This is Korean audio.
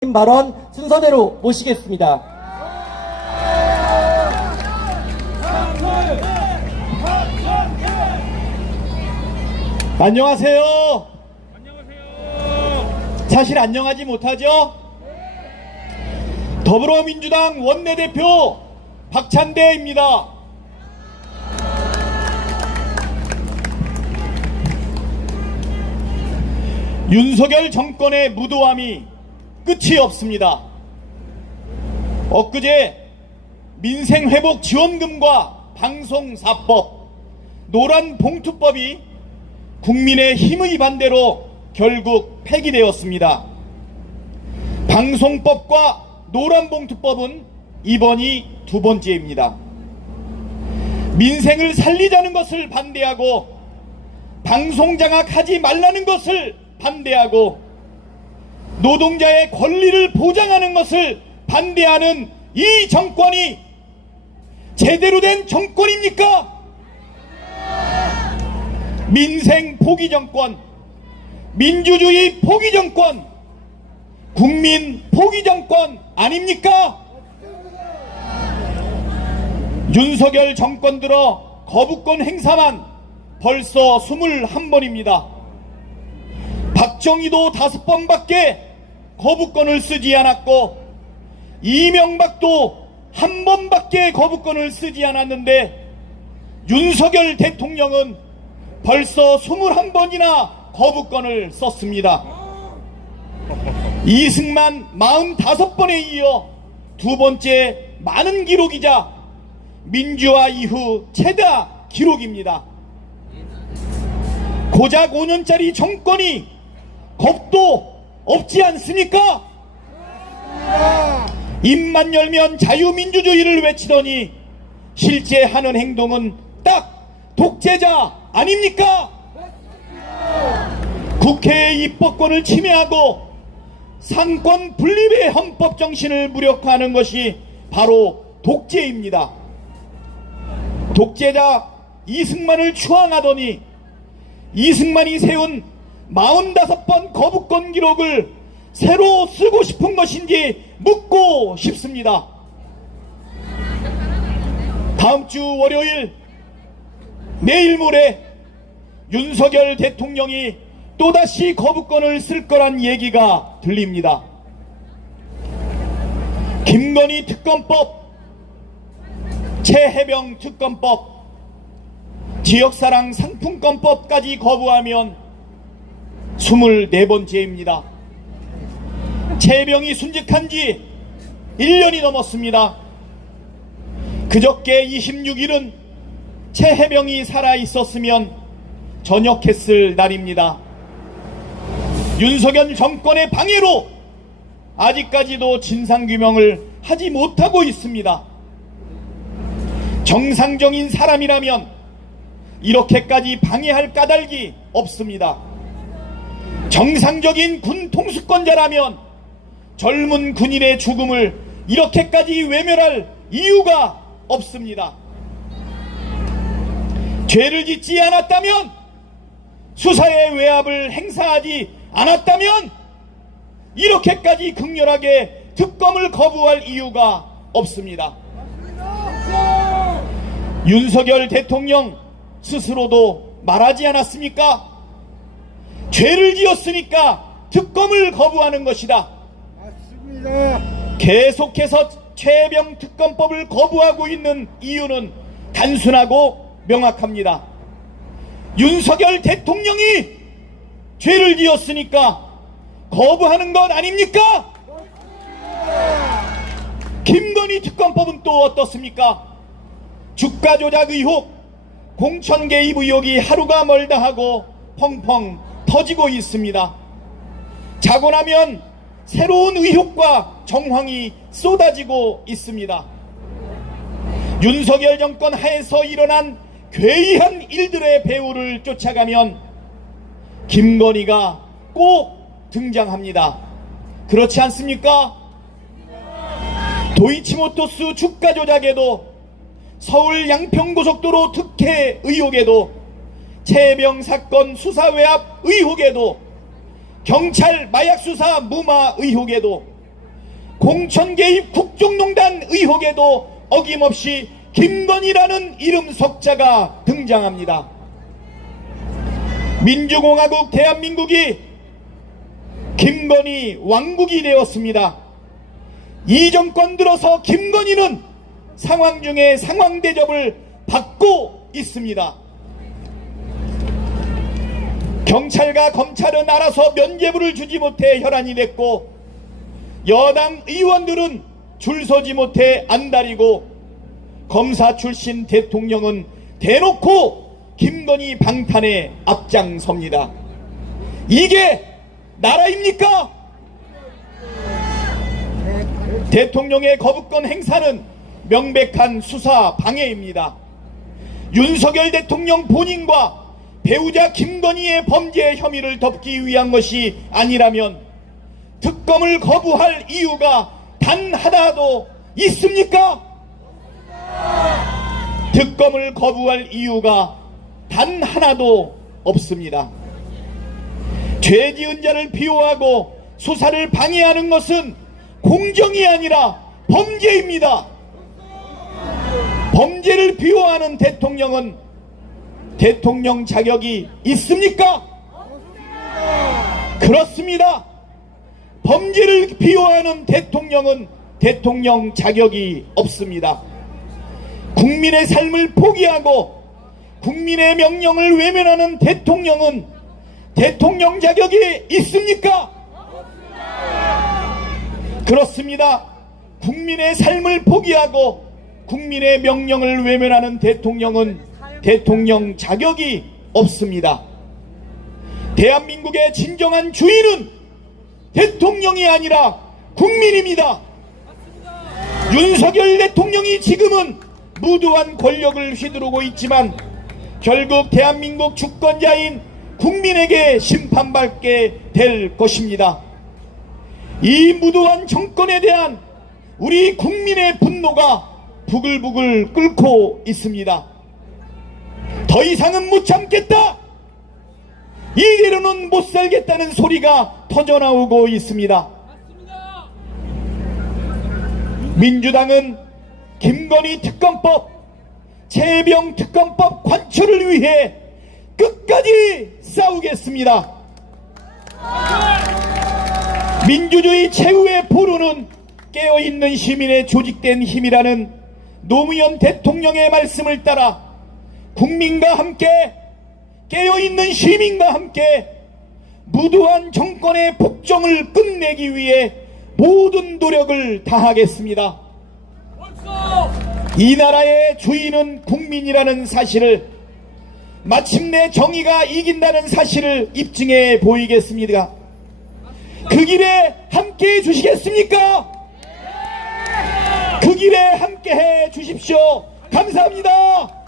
발언 순서대로 모시겠습니다. 안녕하세요. 사실 안녕하지 못하죠? 더불어민주당 원내대표 박찬대입니다. 윤석열 정권의 무도함이 끝이 없습니다. 엊그제 민생회복지원금과 방송사법, 노란봉투법이 국민의힘의 반대로 결국 폐기되었습니다. 방송법과 노란봉투법은 이번이 두 번째입니다. 민생을 살리자는 것을 반대하고 방송장악하지 말라는 것을 반대하고 노동자의 권리를 보장하는 것을 반대하는 이 정권이 제대로 된 정권입니까? 민생 포기 정권, 민주주의 포기 정권, 국민 포기 정권 아닙니까? 윤석열 정권 들어 거부권 행사만 벌써 21번입니다. 박정희도 5번밖에 거부권을 쓰지 않았고 이명박도 1번밖에 거부권을 쓰지 않았는데 윤석열 대통령은 벌써 21번이나 거부권을 썼습니다. 이승만 45번에 이어 두 번째 많은 기록이자 민주화 이후 최다 기록입니다. 고작 5년짜리 정권이 겁도 없지 않습니까? 입만 열면 자유민주주의를 외치더니 실제 하는 행동은 딱 독재자 아닙니까? 국회의 입법권을 침해하고 상권 분립의 헌법 정신을 무력화하는 것이 바로 독재입니다. 독재자 이승만을 추앙하더니 이승만이 세운 45번 거부권 기록을 새로 쓰고 싶은 것인지 묻고 싶습니다. 다음 주 월요일, 내일 모레 윤석열 대통령이 또다시 거부권을 쓸 거란 얘기가 들립니다. 김건희 특검법, 최혜병 특검법, 지역사랑 상품권법까지 거부하면 24번째입니다. 최혜병이 순직한 지 1년이 넘었습니다. 그저께 26일은 최혜병이 살아있었으면 전역했을 날입니다. 윤석열 정권의 방해로 아직까지도 진상규명을 하지 못하고 있습니다. 정상적인 사람이라면 이렇게까지 방해할 까닭이 없습니다. 정상적인 군 통수권자라면 젊은 군인의 죽음을 이렇게까지 외면할 이유가 없습니다. 죄를 짓지 않았다면, 수사의 외압을 행사하지 않았다면 이렇게까지 극렬하게 특검을 거부할 이유가 없습니다. 윤석열 대통령 스스로도 말하지 않았습니까? 죄를 지었으니까 특검을 거부하는 것이다. 맞습니다. 계속해서 최혜병 특검법을 거부하고 있는 이유는 단순하고 명확합니다. 윤석열 대통령이 죄를 지었으니까 거부하는 것 아닙니까? 김건희 특검법은 또 어떻습니까? 주가 조작 의혹, 공천 개입 의혹이 하루가 멀다 하고 펑펑 터지고 있습니다. 자고 나면 새로운 의혹과 정황이 쏟아지고 있습니다. 윤석열 정권 하에서 일어난 괴이한 일들의 배후를 쫓아가면 김건희가 꼭 등장합니다. 그렇지 않습니까? 도이치모터스 주가 조작에도, 서울 양평고속도로 특혜 의혹에도, 최혜병 사건 수사 외압 의혹에도, 경찰 마약 수사 무마 의혹에도 공천 개입 국정농단 의혹에도 어김없이 김건희라는 이름 석자가 등장합니다. 민주공화국 대한민국이 김건희 왕국이 되었습니다. 이 정권 들어서 김건희는 상황 중에 상황 대접을 받고 있습니다. 경찰과 검찰은 알아서 면죄부를 주지 못해 혈안이 됐고, 여당 의원들은 줄 서지 못해 안달이고, 검사 출신 대통령은 대놓고 김건희 방탄에 앞장섭니다. 이게 나라입니까? 대통령의 거부권 행사는 명백한 수사 방해입니다. 윤석열 대통령 본인과 배우자 김건희의 범죄 혐의를 덮기 위한 것이 아니라면 특검을 거부할 이유가 단 하나도 있습니까? 특검을 거부할 이유가 단 하나도 없습니다. 죄 지은 자를 비호하고 수사를 방해하는 것은 공정이 아니라 범죄입니다. 범죄를 비호하는 대통령은 대통령 자격이 있습니까? 그렇습니다. 범죄를 비호하는 대통령은 대통령 자격이 없습니다. 국민의 삶을 포기하고 국민의 명령을 외면하는 대통령은 대통령 자격이 있습니까? 그렇습니다. 국민의 삶을 포기하고 국민의 명령을 외면하는 대통령은 대통령 자격이 없습니다. 대한민국의 진정한 주인은 대통령이 아니라 국민입니다. 윤석열 대통령이 지금은 무도한 권력을 휘두르고 있지만 결국 대한민국 주권자인 국민에게 심판받게 될 것입니다. 이 무도한 정권에 대한 우리 국민의 분노가 부글부글 끓고 있습니다. 더 이상은 못 참겠다! 이대로는 못 살겠다는 소리가 터져나오고 있습니다. 민주당은 김건희 특검법, 최혜병 특검법 관철을 위해 끝까지 싸우겠습니다. 민주주의 최후의 보루는 깨어있는 시민의 조직된 힘이라는 노무현 대통령의 말씀을 따라 국민과 함께, 깨어있는 시민과 함께 무도한 정권의 폭정을 끝내기 위해 모든 노력을 다하겠습니다. 이 나라의 주인은 국민이라는 사실을, 마침내 정의가 이긴다는 사실을 입증해 보이겠습니다. 그 길에 함께 해 주시겠습니까? 그 길에 함께 해 주십시오. 감사합니다.